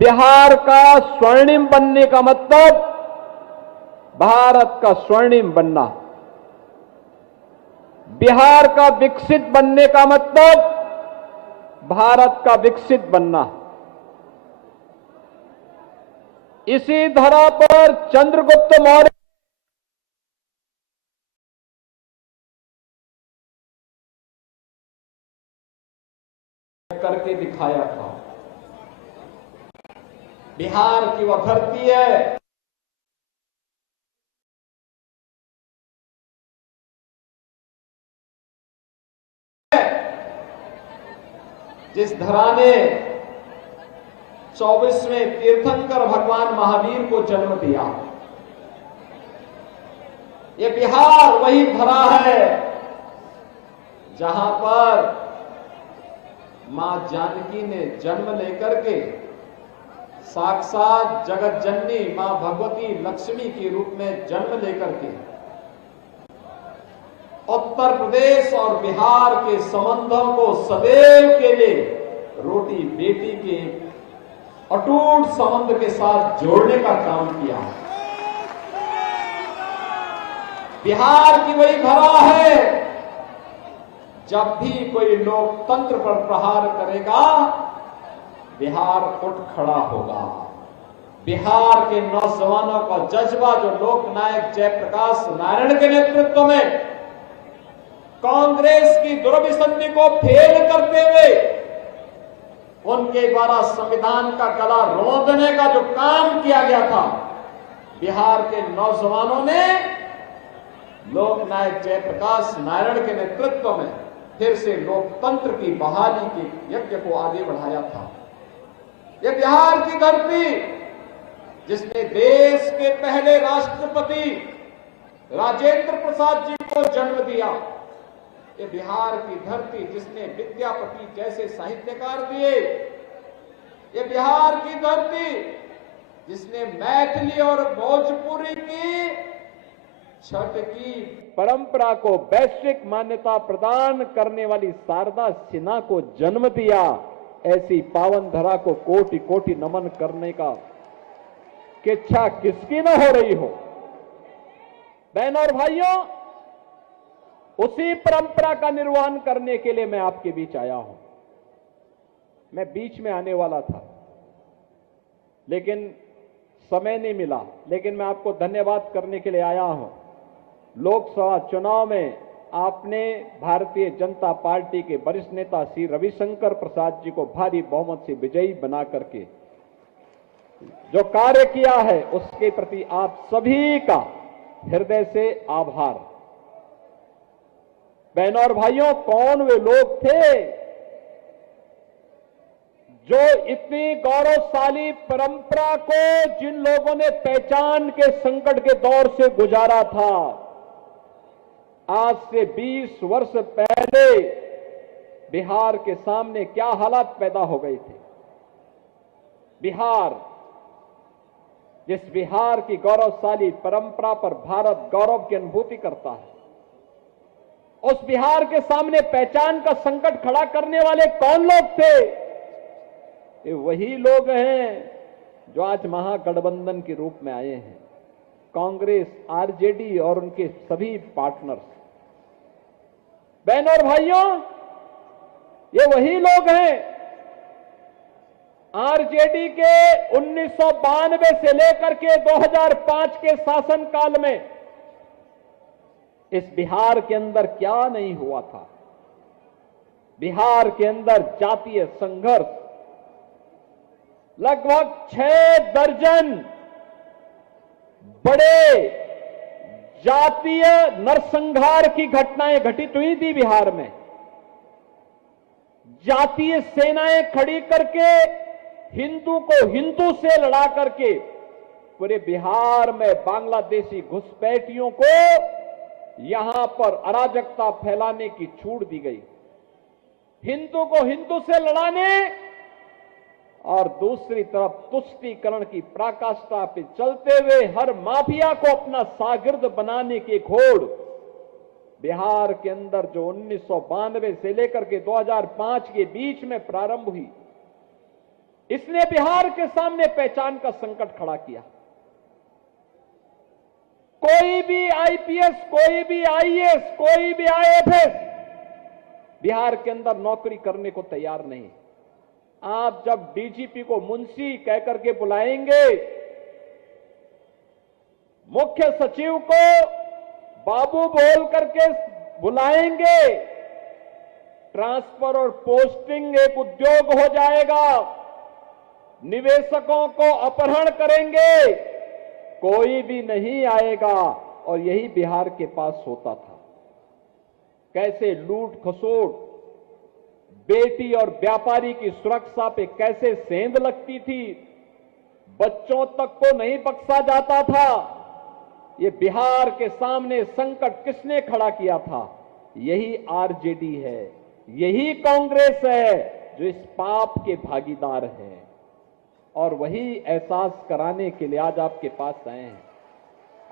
बिहार का स्वर्णिम बनने का मतलब भारत का स्वर्णिम बनना। बिहार का विकसित बनने का मतलब भारत का विकसित बनना। इसी धरा पर चंद्रगुप्त मौर्य करके दिखाया था। बिहार की वह धरती है जिस धरा ने 24वें तीर्थंकर भगवान महावीर को जन्म दिया। ये बिहार वही धरा है जहां पर मां जानकी ने जन्म लेकर के साक्षात जगत जननी मां भगवती लक्ष्मी के रूप में जन्म लेकर के उत्तर प्रदेश और बिहार के संबंधों को सदैव के लिए रोटी बेटी के अटूट संबंध के साथ जोड़ने का काम किया। बिहार की वही धरा है जब भी कोई लोकतंत्र पर प्रहार करेगा बिहार उठ खड़ा होगा। बिहार के नौजवानों का जज्बा जो लोकनायक जयप्रकाश नारायण के नेतृत्व में कांग्रेस की दुर्विसंधि को फेल करते हुए उनके द्वारा संविधान का गला रोंदने का जो काम किया गया था, बिहार के नौजवानों ने लोकनायक जयप्रकाश नारायण के नेतृत्व में फिर से लोकतंत्र की बहाली के यज्ञ को आगे बढ़ाया था। यह बिहार की धरती जिसने देश के पहले राष्ट्रपति राजेंद्र प्रसाद जी को जन्म दिया। ये बिहार की धरती जिसने विद्यापति जैसे साहित्यकार दिए। ये बिहार की धरती जिसने मैथिली और भोजपुरी की छठ की परंपरा को वैश्विक मान्यता प्रदान करने वाली शारदा सिन्हा को जन्म दिया। ऐसी पावन धरा को कोटि कोटि नमन करने का इच्छा किसकी न हो रही हो। बहनों और भाइयों, उसी परंपरा का निर्वहन करने के लिए मैं आपके बीच आया हूं। मैं बीच में आने वाला था लेकिन समय नहीं मिला, लेकिन मैं आपको धन्यवाद करने के लिए आया हूं। लोकसभा चुनाव में आपने भारतीय जनता पार्टी के वरिष्ठ नेता श्री रविशंकर प्रसाद जी को भारी बहुमत से विजयी बना करके जो कार्य किया है उसके प्रति आप सभी का हृदय से आभार। बहनों और भाइयों, कौन वे लोग थे जो इतनी गौरवशाली परंपरा को जिन लोगों ने पहचान के संकट के दौर से गुजारा था, आज से 20 वर्ष पहले बिहार के सामने क्या हालात पैदा हो गए थे। बिहार, जिस बिहार की गौरवशाली परंपरा पर भारत गौरव की अनुभूति करता है, उस बिहार के सामने पहचान का संकट खड़ा करने वाले कौन लोग थे? ये वही लोग हैं जो आज महागठबंधन के रूप में आए हैं, कांग्रेस, आरजेडी और उनके सभी पार्टनर्स। बहनों और भाइयों, ये वही लोग हैं आरजेडी के 1992 से लेकर के 2005 के शासनकाल में इस बिहार के अंदर क्या नहीं हुआ था। बिहार के अंदर जातीय संघर्ष, लगभग 6 दर्जन बड़े जातीय नरसंहार की घटनाएं घटित हुई थी बिहार में। जातीय सेनाएं खड़ी करके हिंदू को हिंदू से लड़ा करके पूरे बिहार में बांग्लादेशी घुसपैठियों को यहां पर अराजकता फैलाने की छूट दी गई। हिंदू को हिंदू से लड़ाने और दूसरी तरफ तुष्टीकरण की पराकाष्ठा पे चलते हुए हर माफिया को अपना शागिर्द बनाने की घोड़ बिहार के अंदर जो 1992 से लेकर के 2005 के बीच में प्रारंभ हुई, इसने बिहार के सामने पहचान का संकट खड़ा किया। कोई भी आईपीएस, कोई भी आईएएस, कोई भी आईएफएस बिहार के अंदर नौकरी करने को तैयार नहीं। आप जब डीजीपी को मुंशी कहकर के बुलाएंगे, मुख्य सचिव को बाबू बोल करके बुलाएंगे, ट्रांसफर और पोस्टिंग एक उद्योग हो जाएगा, निवेशकों को अपहरण करेंगे, कोई भी नहीं आएगा। और यही बिहार के पास होता था। कैसे लूट खसोट, बेटी और व्यापारी की सुरक्षा पे कैसे सेंध लगती थी, बच्चों तक को नहीं बख्शा जाता था। ये बिहार के सामने संकट किसने खड़ा किया था? यही आरजेडी है, यही कांग्रेस है जो इस पाप के भागीदार है। और वही एहसास कराने के लिए आज आपके पास आए हैं।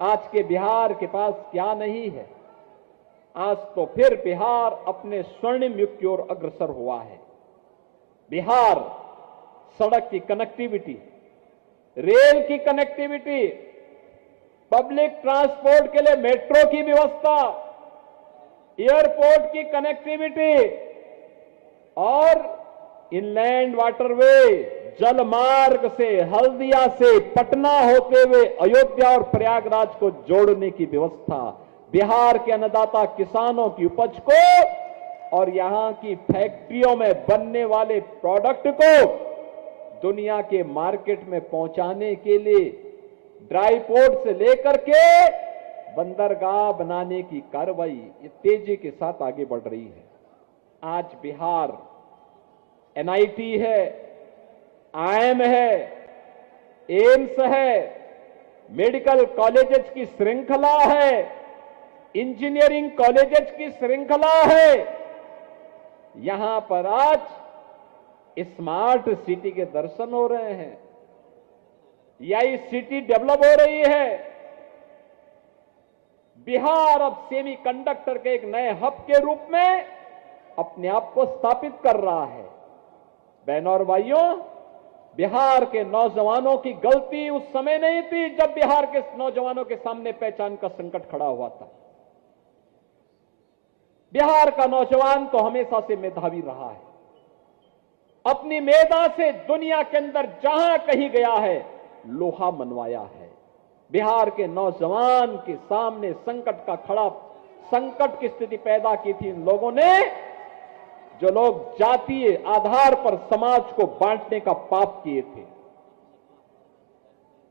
आज के बिहार के पास क्या नहीं है? आज तो फिर बिहार अपने स्वर्णिम युग की ओर अग्रसर हुआ है। बिहार सड़क की कनेक्टिविटी, रेल की कनेक्टिविटी, पब्लिक ट्रांसपोर्ट के लिए मेट्रो की व्यवस्था, एयरपोर्ट की कनेक्टिविटी और इनलैंड वाटरवे, जल मार्ग से हल्दिया से पटना होते हुए अयोध्या और प्रयागराज को जोड़ने की व्यवस्था, बिहार के अन्नदाता किसानों की उपज को और यहां की फैक्ट्रियों में बनने वाले प्रोडक्ट को दुनिया के मार्केट में पहुंचाने के लिए ड्राई पोर्ट से लेकर के बंदरगाह बनाने की कार्रवाई ये तेजी के साथ आगे बढ़ रही है। आज बिहार एनआईटी है, आईएम है, एम्स है, मेडिकल कॉलेजेस की श्रृंखला है, इंजीनियरिंग कॉलेजेस की श्रृंखला है। यहां पर आज स्मार्ट सिटी के दर्शन हो रहे हैं। यही सिटी डेवलप हो रही है। बिहार अब सेमीकंडक्टर के एक नए हब के रूप में अपने आप को स्थापित कर रहा है। बहनों और भाइयों, बिहार के नौजवानों की गलती उस समय नहीं थी जब बिहार के नौजवानों के सामने पहचान का संकट खड़ा हुआ था। बिहार का नौजवान तो हमेशा से मेधावी रहा है। अपनी मेधा से दुनिया के अंदर जहां कहीं गया है लोहा मनवाया है। बिहार के नौजवान के सामने संकट की स्थिति पैदा की थी इन लोगों ने, जो लोग जातीय आधार पर समाज को बांटने का पाप किए थे।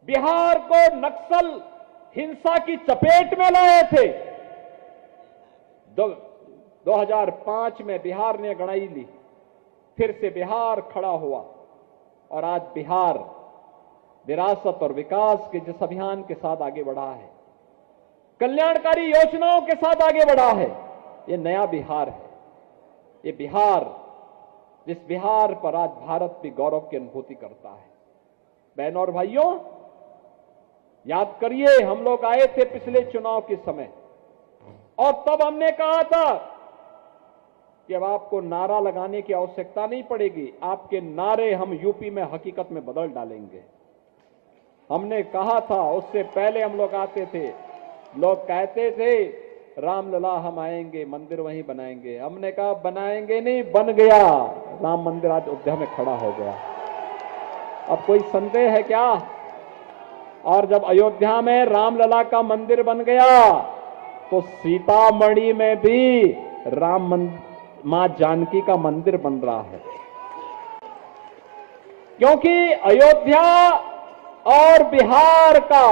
बिहार को नक्सल हिंसा की चपेट में लाए थे। 2005 में बिहार ने गड़ाई ली, फिर से बिहार खड़ा हुआ और आज बिहार विरासत और विकास के जिस अभियान के साथ आगे बढ़ा है, कल्याणकारी योजनाओं के साथ आगे बढ़ा है, ये नया बिहार है। ये बिहार, जिस बिहार पर आज भारत भी गौरव की अनुभूति करता है। बहनों और भाइयों, याद करिए, हम लोग आए थे पिछले चुनाव के समय और तब हमने कहा था कि अब आपको नारा लगाने की आवश्यकता नहीं पड़ेगी, आपके नारे हम यूपी में हकीकत में बदल डालेंगे। हमने कहा था, उससे पहले हम लोग आते थे, लोग कहते थे रामलला हम आएंगे, मंदिर वहीं बनाएंगे। हमने कहा बनाएंगे नहीं, बन गया राम मंदिर, आज अयोध्या में खड़ा हो गया। अब कोई संदेह है क्या? और जब अयोध्या में रामलला का मंदिर बन गया तो सीतामढ़ी में भी मां जानकी का मंदिर बन रहा है। क्योंकि अयोध्या और बिहार का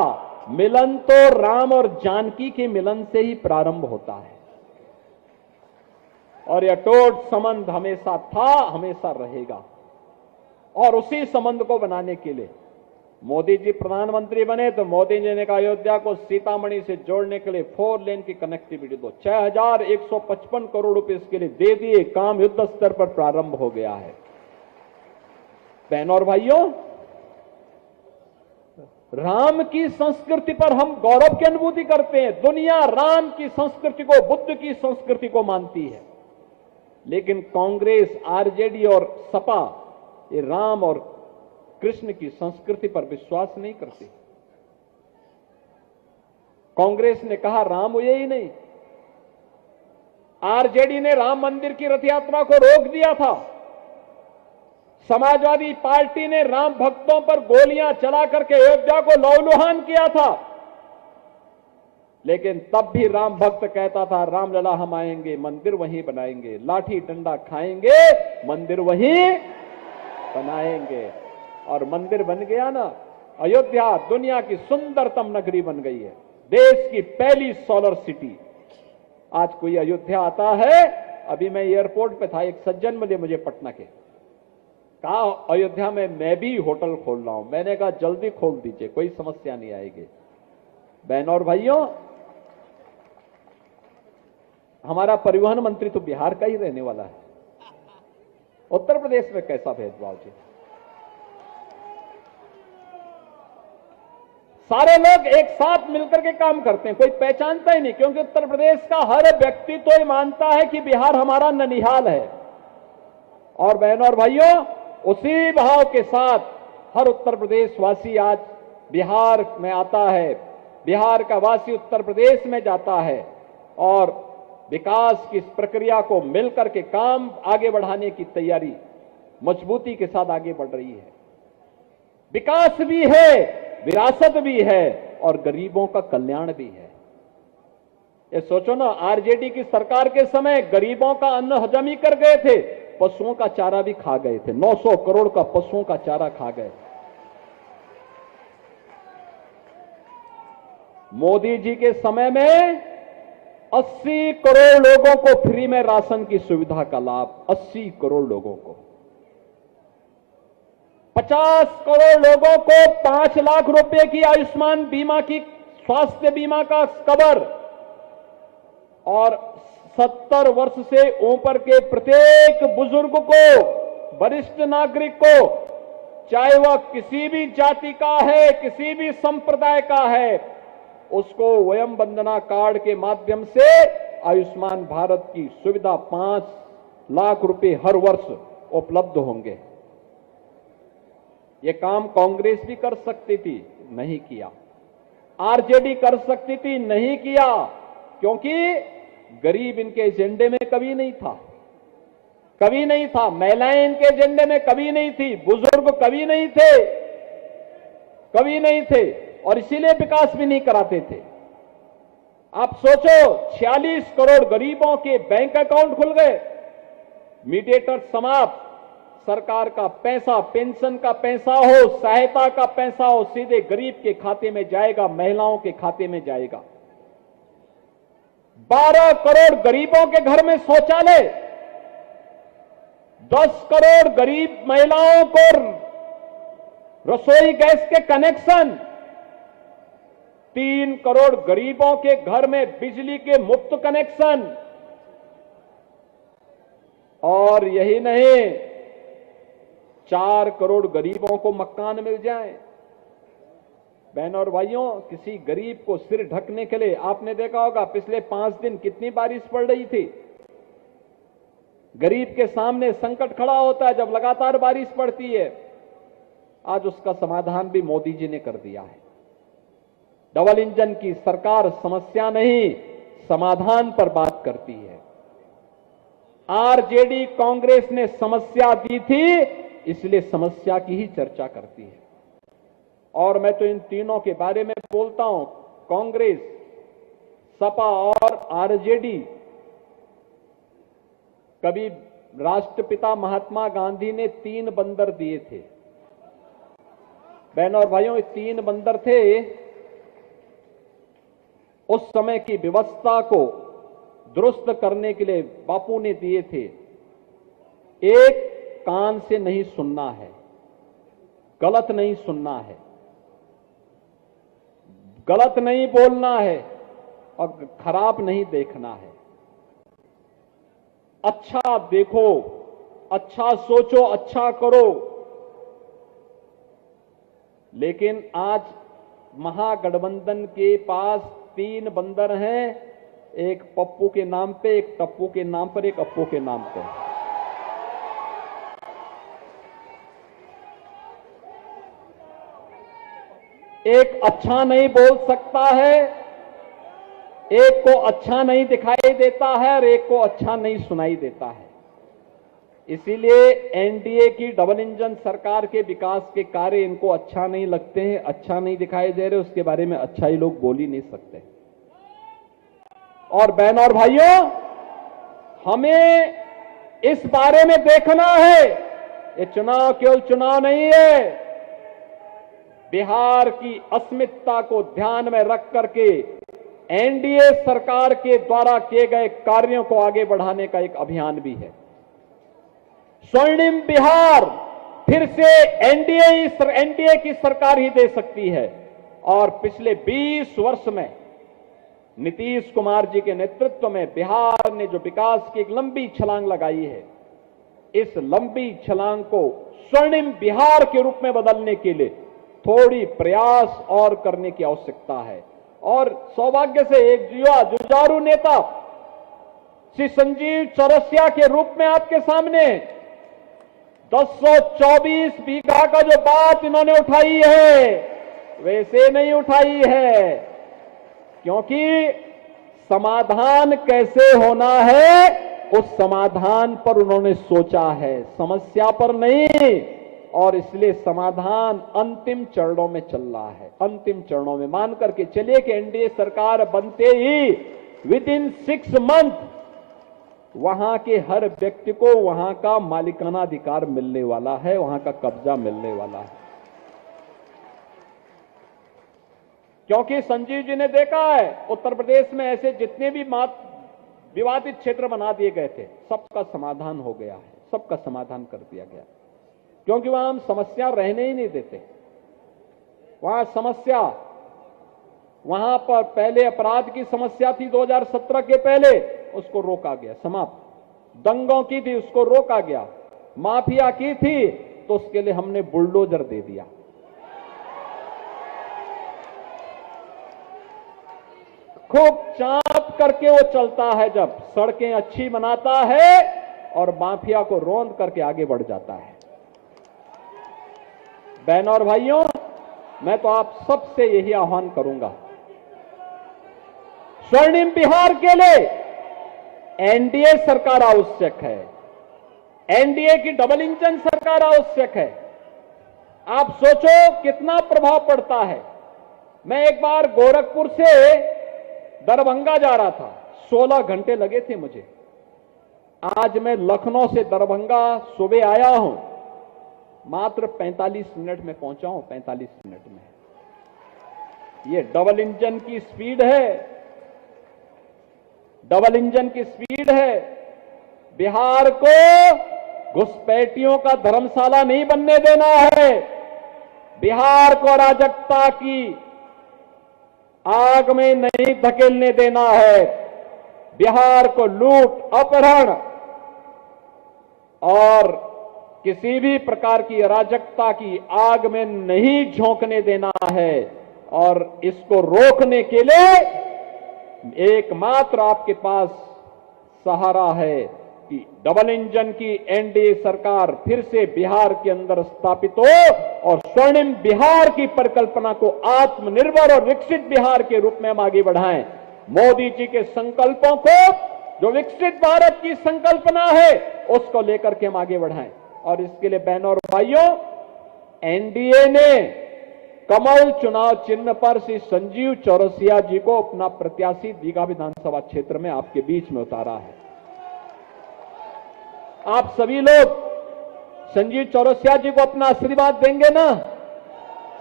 मिलन तो राम और जानकी के मिलन से ही प्रारंभ होता है और यह अटूट संबंध हमेशा था, हमेशा रहेगा। और उसी संबंध को बनाने के लिए मोदी जी प्रधानमंत्री बने तो मोदी जी ने कहा अयोध्या को सीतामढ़ी से जोड़ने के लिए 4 लेन की कनेक्टिविटी दो। 6155 करोड़ रुपए इसके लिए दे दिए। काम युद्ध स्तर पर प्रारंभ हो गया है। बहनों और भाइयों, राम की संस्कृति पर हम गौरव की अनुभूति करते हैं। दुनिया राम की संस्कृति को, बुद्ध की संस्कृति को मानती है, लेकिन कांग्रेस, आरजेडी और सपा ये राम और कृष्ण की संस्कृति पर विश्वास नहीं करती। कांग्रेस ने कहा राम हुए ही नहीं। आरजेडी ने राम मंदिर की रथ यात्रा को रोक दिया था। समाजवादी पार्टी ने राम भक्तों पर गोलियां चला करके अयोध्या को लहूलुहान किया था। लेकिन तब भी राम भक्त कहता था रामलला हम आएंगे, मंदिर वहीं बनाएंगे, लाठी डंडा खाएंगे, मंदिर वहीं बनाएंगे। और मंदिर बन गया ना। अयोध्या दुनिया की सुंदरतम नगरी बन गई है, देश की पहली सोलर सिटी। आज कोई अयोध्या आता है, अभी मैं एयरपोर्ट पे था, एक सज्जन मिले मुझे पटना के, कहा अयोध्या में मैं भी होटल खोल रहा हूं। मैंने कहा जल्दी खोल दीजिए, कोई समस्या नहीं आएगी। बहनों और भाइयों, हमारा परिवहन मंत्री तो बिहार का ही रहने वाला है। उत्तर प्रदेश में कैसा भेदभाव जी। सारे लोग एक साथ मिलकर के काम करते हैं, कोई पहचानता ही नहीं, क्योंकि उत्तर प्रदेश का हर व्यक्ति तो ये मानता है कि बिहार हमारा ननिहाल है। और बहनों और भाइयों, उसी भाव के साथ हर उत्तर प्रदेश वासी आज बिहार में आता है, बिहार का वासी उत्तर प्रदेश में जाता है और विकास की इस प्रक्रिया को मिलकर के काम आगे बढ़ाने की तैयारी मजबूती के साथ आगे बढ़ रही है। विकास भी है, विरासत भी है और गरीबों का कल्याण भी है। ये सोचो ना, आरजेडी की सरकार के समय गरीबों का अन्न हजम ही कर गए थे, पशुओं का चारा भी खा गए थे। 900 करोड़ का पशुओं का चारा खा गए। मोदी जी के समय में 80 करोड़ लोगों को फ्री में राशन की सुविधा का लाभ, 80 करोड़ लोगों को। 50 करोड़ लोगों को 5 लाख रुपए की आयुष्मान बीमा की, स्वास्थ्य बीमा का कवर, और 70 वर्ष से ऊपर के प्रत्येक बुजुर्ग को, वरिष्ठ नागरिक को, चाहे वह किसी भी जाति का है, किसी भी संप्रदाय का है, उसको वयम वंदना कार्ड के माध्यम से आयुष्मान भारत की सुविधा 5 लाख रुपए हर वर्ष उपलब्ध होंगे। यह काम कांग्रेस भी कर सकती थी, नहीं किया। आरजेडी कर सकती थी, नहीं किया, क्योंकि गरीब इनके एजेंडे में कभी नहीं था, कभी नहीं था। महिलाएं इनके एजेंडे में कभी नहीं थी, बुजुर्ग कभी नहीं थे, कभी नहीं थे, और इसीलिए विकास भी नहीं कराते थे। आप सोचो, 46 करोड़ गरीबों के बैंक अकाउंट खुल गए, मीडिएटर समाप्त, सरकार का पैसा, पेंशन का पैसा हो, सहायता का पैसा हो, सीधे गरीब के खाते में जाएगा, महिलाओं के खाते में जाएगा। 12 करोड़ गरीबों के घर में शौचालय, 10 करोड़ गरीब महिलाओं को रसोई गैस के कनेक्शन, 3 करोड़ गरीबों के घर में बिजली के मुफ्त कनेक्शन, और यही नहीं, 4 करोड़ गरीबों को मकान मिल जाए। बहनों और भाइयों, किसी गरीब को सिर ढकने के लिए, आपने देखा होगा पिछले 5 दिन कितनी बारिश पड़ रही थी। गरीब के सामने संकट खड़ा होता है जब लगातार बारिश पड़ती है। आज उसका समाधान भी मोदी जी ने कर दिया है। डबल इंजन की सरकार समस्या नहीं, समाधान पर बात करती है। आरजेडी कांग्रेस ने समस्या दी थी, इसलिए समस्या की ही चर्चा करती है। और मैं तो इन तीनों के बारे में बोलता हूं, कांग्रेस, सपा और आरजेडी। कभी राष्ट्रपिता महात्मा गांधी ने 3 बंदर दिए थे। बहनों और भाइयों, 3 बंदर थे, उस समय की व्यवस्था को दुरुस्त करने के लिए बापू ने दिए थे। एक, कान से नहीं सुनना है, गलत नहीं सुनना है, गलत नहीं बोलना है और खराब नहीं देखना है। अच्छा देखो, अच्छा सोचो, अच्छा करो। लेकिन आज महागठबंधन के पास 3 बंदर हैं, एक पप्पू के नाम पे, एक टप्पू के नाम पर, एक अप्पू के नाम पर। एक अच्छा नहीं बोल सकता है, एक को अच्छा नहीं दिखाई देता है और एक को अच्छा नहीं सुनाई देता है। इसीलिए एनडीए की डबल इंजन सरकार के विकास के कार्य इनको अच्छा नहीं लगते हैं, अच्छा नहीं दिखाई दे रहे, उसके बारे में अच्छा ही लोग बोल ही नहीं सकते। और बहनों और भाइयों, हमें इस बारे में देखना है, ये चुनाव केवल चुनाव नहीं है, बिहार की अस्मिता को ध्यान में रख करके एनडीए सरकार के द्वारा किए गए कार्यों को आगे बढ़ाने का एक अभियान भी है। स्वर्णिम बिहार फिर से एनडीए की सरकार ही दे सकती है। और पिछले 20 वर्ष में नीतीश कुमार जी के नेतृत्व में बिहार ने जो विकास की एक लंबी छलांग लगाई है, इस लंबी छलांग को स्वर्णिम बिहार के रूप में बदलने के लिए थोड़ी प्रयास और करने की आवश्यकता है। और सौभाग्य से एक युवा जुझारू नेता श्री संजीव चौरसिया के रूप में आपके सामने 1024 बीघा का जो बात इन्होंने उठाई है, वैसे नहीं उठाई है, क्योंकि समाधान कैसे होना है उस समाधान पर उन्होंने सोचा है, समस्या पर नहीं। और इसलिए समाधान अंतिम चरणों में चल रहा है। अंतिम चरणों में मान करके चलिए कि एनडीए सरकार बनते ही विद इन 6 मंथ वहां के हर व्यक्ति को वहां का मालिकाना अधिकार मिलने वाला है, वहां का कब्जा मिलने वाला है। क्योंकि संजीव जी ने देखा है उत्तर प्रदेश में ऐसे जितने भी विवादित क्षेत्र बना दिए गए थे, सबका समाधान हो गया है, सबका समाधान कर दिया गया, क्योंकि वहां हम समस्या रहने ही नहीं देते। वहां समस्या, वहां पर पहले अपराध की समस्या थी 2017 के पहले, उसको रोका गया, समाप्त। दंगों की थी, उसको रोका गया। माफिया की थी तो उसके लिए हमने बुलडोजर दे दिया। खूब चाप करके वो चलता है, जब सड़कें अच्छी बनाता है और माफिया को रौंद करके आगे बढ़ जाता है। बहनों और भाइयों, मैं तो आप सबसे यही आह्वान करूंगा, स्वर्णिम बिहार के लिए एनडीए सरकार आवश्यक है, एनडीए की डबल इंजन सरकार आवश्यक है। आप सोचो कितना प्रभाव पड़ता है। मैं एक बार गोरखपुर से दरभंगा जा रहा था, 16 घंटे लगे थे मुझे। आज मैं लखनऊ से दरभंगा सुबह आया हूं, मात्र 45 मिनट में पहुंचा हूं, 45 मिनट में। ये डबल इंजन की स्पीड है, डबल इंजन की स्पीड है। बिहार को घुसपैठियों का धर्मशाला नहीं बनने देना है, बिहार को अराजकता की आग में नहीं धकेलने देना है, बिहार को लूट, अपहरण और किसी भी प्रकार की अराजकता की आग में नहीं झोंकने देना है। और इसको रोकने के लिए एकमात्र आपके पास सहारा है कि डबल इंजन की एनडीए सरकार फिर से बिहार के अंदर स्थापित हो और स्वर्णिम बिहार की परिकल्पना को आत्मनिर्भर और विकसित बिहार के रूप में हम आगे बढ़ाएं। मोदी जी के संकल्पों को, जो विकसित भारत की संकल्पना है, उसको लेकर के हम आगे बढ़ाएं। और इसके लिए बहनों और भाइयों, एनडीए ने कमल चुनाव चिन्ह पर श्री संजीव चौरसिया जी को अपना प्रत्याशी दीघा विधानसभा क्षेत्र में आपके बीच में उतारा है। आप सभी लोग संजीव चौरसिया जी को अपना आशीर्वाद देंगे ना?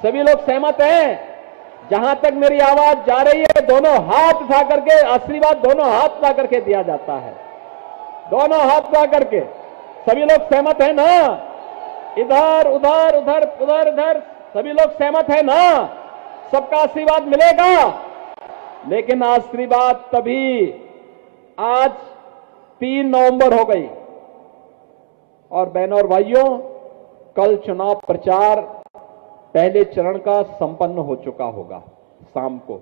सभी लोग सहमत हैं? जहां तक मेरी आवाज जा रही है, दोनों हाथ उठा करके आशीर्वाद, दोनों हाथ उठा करके दिया जाता है, दोनों हाथ उठा करके। सभी लोग सहमत है ना? इधर उधर उधर उधर इधर, सभी लोग सहमत है ना? सबका आशीर्वाद मिलेगा। लेकिन आशीर्वाद तभी, आज 3 नवंबर हो गई और बहनों और भाइयों, कल चुनाव प्रचार पहले चरण का संपन्न हो चुका होगा। शाम को,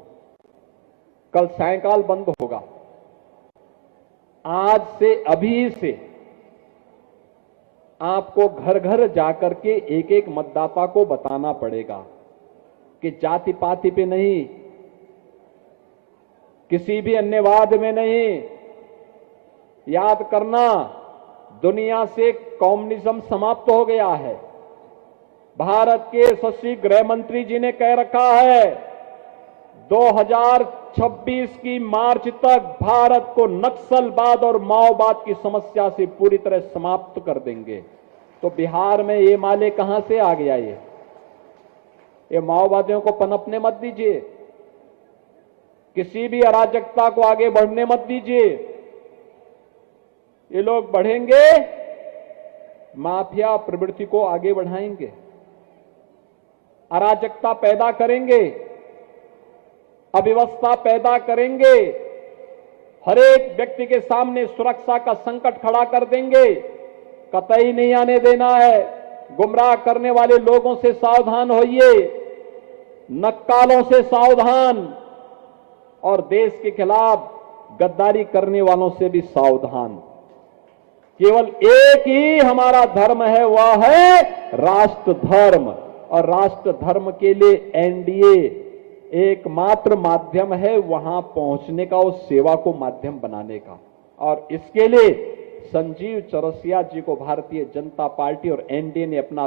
कल सायंकाल बंद होगा। आज से, अभी से आपको घर घर जाकर के एक एक मतदाता को बताना पड़ेगा कि जाति पाति पे नहीं, किसी भी अन्यवाद में नहीं। याद करना, दुनिया से कम्युनिज्म समाप्त हो गया है। भारत के यशस्वी गृह मंत्री जी ने कह रखा है 2026 की मार्च तक भारत को नक्सलवाद और माओवाद की समस्या से पूरी तरह समाप्त कर देंगे। तो बिहार में ये माले कहां से आ गया? ये माओवादियों को पनपने मत दीजिए, किसी भी अराजकता को आगे बढ़ने मत दीजिए। ये लोग बढ़ेंगे, माफिया प्रवृत्ति को आगे बढ़ाएंगे, अराजकता पैदा करेंगे, अव्यवस्था पैदा करेंगे, हर एक व्यक्ति के सामने सुरक्षा का संकट खड़ा कर देंगे। कतई नहीं आने देना है। गुमराह करने वाले लोगों से सावधान होइए, नक्कालों से सावधान, और देश के खिलाफ गद्दारी करने वालों से भी सावधान। केवल एक ही हमारा धर्म है, वह है राष्ट्र धर्म, और राष्ट्र धर्म के लिए एनडीए एकमात्र माध्यम है वहां पहुंचने का, उस सेवा को माध्यम बनाने का। और इसके लिए संजीव चौरसिया जी को भारतीय जनता पार्टी और एनडीए ने अपना